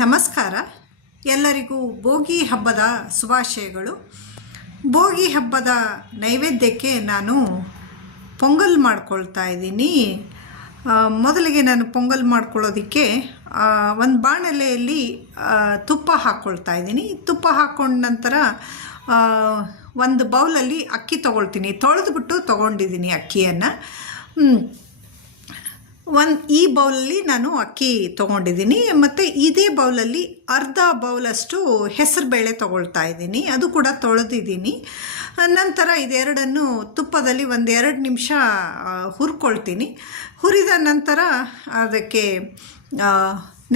ನಮಸ್ಕಾರ. ಎಲ್ಲರಿಗೂ ಭೋಗಿ ಹಬ್ಬದ ಶುಭಾಶಯಗಳು. ಭೋಗಿ ಹಬ್ಬದ ನೈವೇದ್ಯಕ್ಕೆ ನಾನು ಪೊಂಗಲ್ ಮಾಡ್ಕೊಳ್ತಾ ಇದ್ದೀನಿ. ಮೊದಲಿಗೆ ನಾನು ಪೊಂಗಲ್ ಮಾಡ್ಕೊಳ್ಳೋದಕ್ಕೆ ಒಂದು ಬಾಣಲೆಯಲ್ಲಿ ತುಪ್ಪ ಹಾಕ್ಕೊಳ್ತಾ ಇದ್ದೀನಿ. ತುಪ್ಪ ಹಾಕ್ಕೊಂಡ ನಂತರ ಒಂದು ಬೌಲಲ್ಲಿ ಅಕ್ಕಿ ತೊಗೊಳ್ತೀನಿ. ತೊಳೆದ್ಬಿಟ್ಟು ತೊಗೊಂಡಿದ್ದೀನಿ ಅಕ್ಕಿಯನ್ನು. ಒಂದು ಈ ಬೌಲಲ್ಲಿ ನಾನು ಅಕ್ಕಿ ತೊಗೊಂಡಿದ್ದೀನಿ, ಮತ್ತು ಇದೇ ಬೌಲಲ್ಲಿ ಅರ್ಧ ಬೌಲಷ್ಟು ಹೆಸರುಬೇಳೆ ತೊಗೊಳ್ತಾ ಇದ್ದೀನಿ, ಅದು ಕೂಡ ತೊಳೆದಿದ್ದೀನಿ. ನಂತರ ಇದೆರಡನ್ನು ತುಪ್ಪದಲ್ಲಿ ಒಂದು ಎರಡು ನಿಮಿಷ ಹುರ್ಕೊಳ್ತೀನಿ. ಹುರಿದ ನಂತರ ಅದಕ್ಕೆ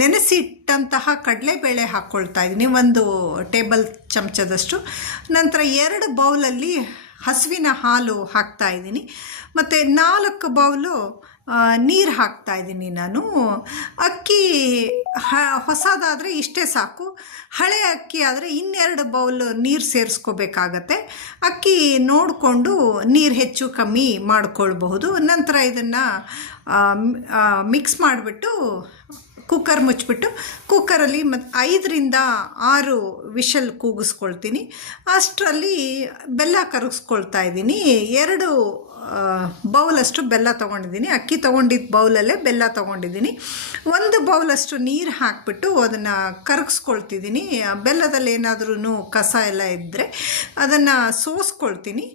ನೆನೆಸಿಟ್ಟಂತಹ ಕಡಲೆಬೇಳೆ ಹಾಕ್ಕೊಳ್ತಾ ಇದ್ದೀನಿ, ಒಂದು ಟೇಬಲ್ ಚಮಚದಷ್ಟು. ನಂತರ ಎರಡು ಬೌಲಲ್ಲಿ ಹಸುವಿನ ಹಾಲು ಹಾಕ್ತಾ ಇದ್ದೀನಿ, ಮತ್ತು ನಾಲ್ಕು ಬೌಲು ನೀರು ಹಾಕ್ತಾ ಇದ್ದೀನಿ ನಾನು. ಅಕ್ಕಿ ಹೊಸದಾದರೆ ಇಷ್ಟೇ ಸಾಕು. ಹಳೆ ಅಕ್ಕಿ ಆದರೆ ಇನ್ನೆರಡು ಬೌಲ್ ನೀರು ಸೇರಿಸ್ಕೋಬೇಕಾಗತ್ತೆ. ಅಕ್ಕಿ ನೋಡಿಕೊಂಡು ನೀರು ಹೆಚ್ಚು ಕಮ್ಮಿ ಮಾಡಿಕೊಳ್ಬಹುದು. ನಂತರ ಇದನ್ನು ಮಿಕ್ಸ್ ಮಾಡಿಬಿಟ್ಟು ಕುಕ್ಕರ್ ಮುಚ್ಚಿಬಿಟ್ಟು ಕುಕ್ಕರಲ್ಲಿ ಮತ್ತು ಐದರಿಂದ ಆರು ವಿಷಲ್ ಕೂಗಿಸ್ಕೊಳ್ತೀನಿ. ಅಷ್ಟರಲ್ಲಿ ಬೆಲ್ಲ ಕರಗಿಸ್ಕೊಳ್ತಾ ಇದ್ದೀನಿ. ಎರಡು ಬೌಲಷ್ಟು ಬೆಲ್ಲ ತೊಗೊಂಡಿದ್ದೀನಿ. ಅಕ್ಕಿ ತೊಗೊಂಡಿದ್ದ ಬೌಲಲ್ಲೇ ಬೆಲ್ಲ ತೊಗೊಂಡಿದ್ದೀನಿ. ಒಂದು ಬೌಲಷ್ಟು ನೀರು ಹಾಕಿಬಿಟ್ಟು ಅದನ್ನು ಕರಗಿಸ್ಕೊಳ್ತಿದ್ದೀನಿ. ಬೆಲ್ಲದಲ್ಲಿ ಏನಾದ್ರೂ ಕಸ ಎಲ್ಲ ಇದ್ದರೆ ಅದನ್ನು ಸೋಸ್ಕೊಳ್ತೀನಿ.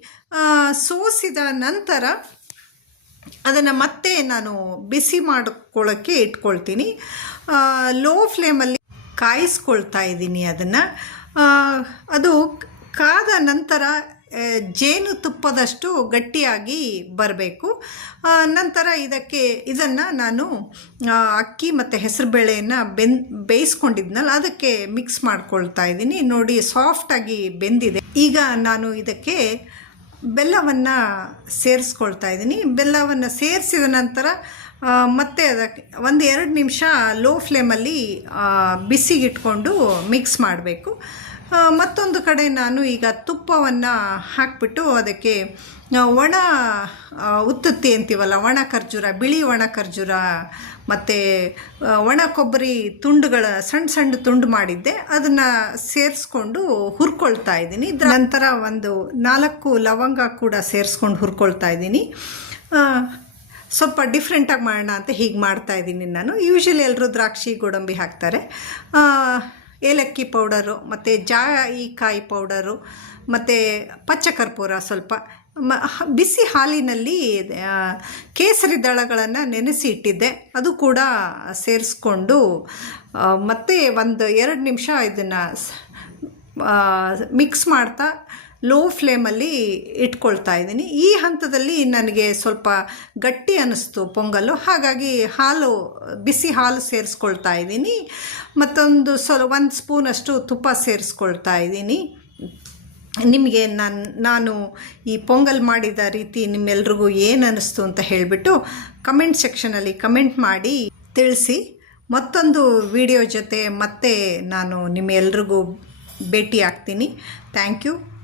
ಸೋಸಿದ ನಂತರ ಅದನ್ನು ಮತ್ತೆ ನಾನು ಬಿಸಿ ಮಾಡಿಕೊಳ್ಳೋಕ್ಕೆ ಇಟ್ಕೊಳ್ತೀನಿ. ಲೋ ಫ್ಲೇಮಲ್ಲಿ ಕಾಯಿಸ್ಕೊಳ್ತಾ ಇದ್ದೀನಿ ಅದನ್ನು. ಅದು ಕಾದ ನಂತರ ಆ, ಜೇನುತುಪ್ಪದಷ್ಟು ಗಟ್ಟಿಯಾಗಿ ಬರಬೇಕು. ನಂತರ ಇದಕ್ಕೆ ಇದನ್ನು ನಾನು ಅಕ್ಕಿ ಮತ್ತು ಹೆಸರುಬೇಳೆಯನ್ನು ಬೆನ್ ಬೇಯಿಸ್ಕೊಂಡಿದ್ನಲ್ಲ ಅದಕ್ಕೆ ಮಿಕ್ಸ್ ಮಾಡ್ಕೊಳ್ತಾ ಇದ್ದೀನಿ. ನೋಡಿ ಸಾಫ್ಟಾಗಿ ಬೆಂದಿದೆ. ಈಗ ನಾನು ಇದಕ್ಕೆ ಬೆಲ್ಲವನ್ನು ಸೇರಿಸ್ಕೊಳ್ತಾ ಇದ್ದೀನಿ. ಬೆಲ್ಲವನ್ನು ಸೇರಿಸಿದ ನಂತರ ಮತ್ತೆ ಅದಕ್ಕೆ ಒಂದು ಎರಡು ನಿಮಿಷ ಲೋ ಫ್ಲೇಮಲ್ಲಿ ಬಿಸಿಗಿಟ್ಕೊಂಡು ಮಿಕ್ಸ್ ಮಾಡಬೇಕು. ಮತ್ತೊಂದು ಕಡೆ ನಾನು ಈಗ ತುಪ್ಪವನ್ನು ಹಾಕಿಬಿಟ್ಟು ಅದಕ್ಕೆ ಒಣ ಉತ್ತತ್ತಿ ಅಂತೀವಲ್ಲ, ಒಣ ಖರ್ಜೂರ, ಬಿಳಿ ಒಣ ಖರ್ಜೂರ, ಮತ್ತು ಒಣ ಕೊಬ್ಬರಿ ತುಂಡುಗಳ ಸಣ್ಣ ಸಣ್ಣ ತುಂಡು ಮಾಡಿದ್ದೆ, ಅದನ್ನು ಸೇರಿಸ್ಕೊಂಡು ಹುರ್ಕೊಳ್ತಾ ಇದ್ದೀನಿ. ಇದರ ನಂತರ ಒಂದು ನಾಲ್ಕು ಲವಂಗ ಕೂಡ ಸೇರಿಸ್ಕೊಂಡು ಹುರ್ಕೊಳ್ತಾ ಇದ್ದೀನಿ. ಸ್ವಲ್ಪ ಡಿಫ್ರೆಂಟಾಗಿ ಮಾಡೋಣ ಅಂತ ಹೀಗೆ ಮಾಡ್ತಾ ಇದ್ದೀನಿ ನಾನು. ಯೂಶಲಿ ಎಲ್ಲರೂ ದ್ರಾಕ್ಷಿ, ಗೋಡಂಬಿ ಹಾಕ್ತಾರೆ. ಏಲಕ್ಕಿ ಪೌಡರು, ಮತ್ತು ಜಾಯಿಕಾಯಿ ಪೌಡರು, ಮತ್ತು ಪಚ್ಚ ಕರ್ಪೂರ ಸ್ವಲ್ಪ. ಮ ಬಿಸಿ ಹಾಲಿನಲ್ಲಿ ಕೇಸರಿ ದಳಗಳನ್ನು ನೆನೆಸಿ ಇಟ್ಟಿದ್ದೆ. ಅದು ಕೂಡ ಸೇರಿಸ್ಕೊಂಡು ಮತ್ತೆ ಒಂದು ಎರಡು ನಿಮಿಷ ಇದನ್ನು ಮಿಕ್ಸ್ ಮಾಡ್ತಾ ಲೋ ಫ್ಲೇಮಲ್ಲಿ ಇಟ್ಕೊಳ್ತಾ ಇದ್ದೀನಿ. ಈ ಹಂತದಲ್ಲಿ ನನಗೆ ಸ್ವಲ್ಪ ಗಟ್ಟಿ ಅನ್ನಿಸ್ತು ಪೊಂಗಲ್ಲು ಹಾಗಾಗಿ ಹಾಲು, ಬಿಸಿ ಹಾಲು ಸೇರಿಸ್ಕೊಳ್ತಾ ಇದ್ದೀನಿ. ಮತ್ತೊಂದು ಸ್ವಲ್ಪ ಒಂದು ಸ್ಪೂನಷ್ಟು ತುಪ್ಪ ಸೇರಿಸ್ಕೊಳ್ತಾ ಇದ್ದೀನಿ. ನಿಮಗೆ ನಾನು ನಾನು ಈ ಪೊಂಗಲ್ ಮಾಡಿದ ರೀತಿ ನಿಮ್ಮೆಲ್ರಿಗೂ ಏನು ಅನ್ನಿಸ್ತು ಅಂತ ಹೇಳಿಬಿಟ್ಟು ಕಮೆಂಟ್ ಸೆಕ್ಷನಲ್ಲಿ ಕಮೆಂಟ್ ಮಾಡಿ ತಿಳಿಸಿ. ಮತ್ತೊಂದು ವಿಡಿಯೋ ಜೊತೆ ಮತ್ತೆ ನಾನು ನಿಮ್ಮೆಲ್ರಿಗೂ ಭೇಟಿ ಆಗ್ತೀನಿ thank you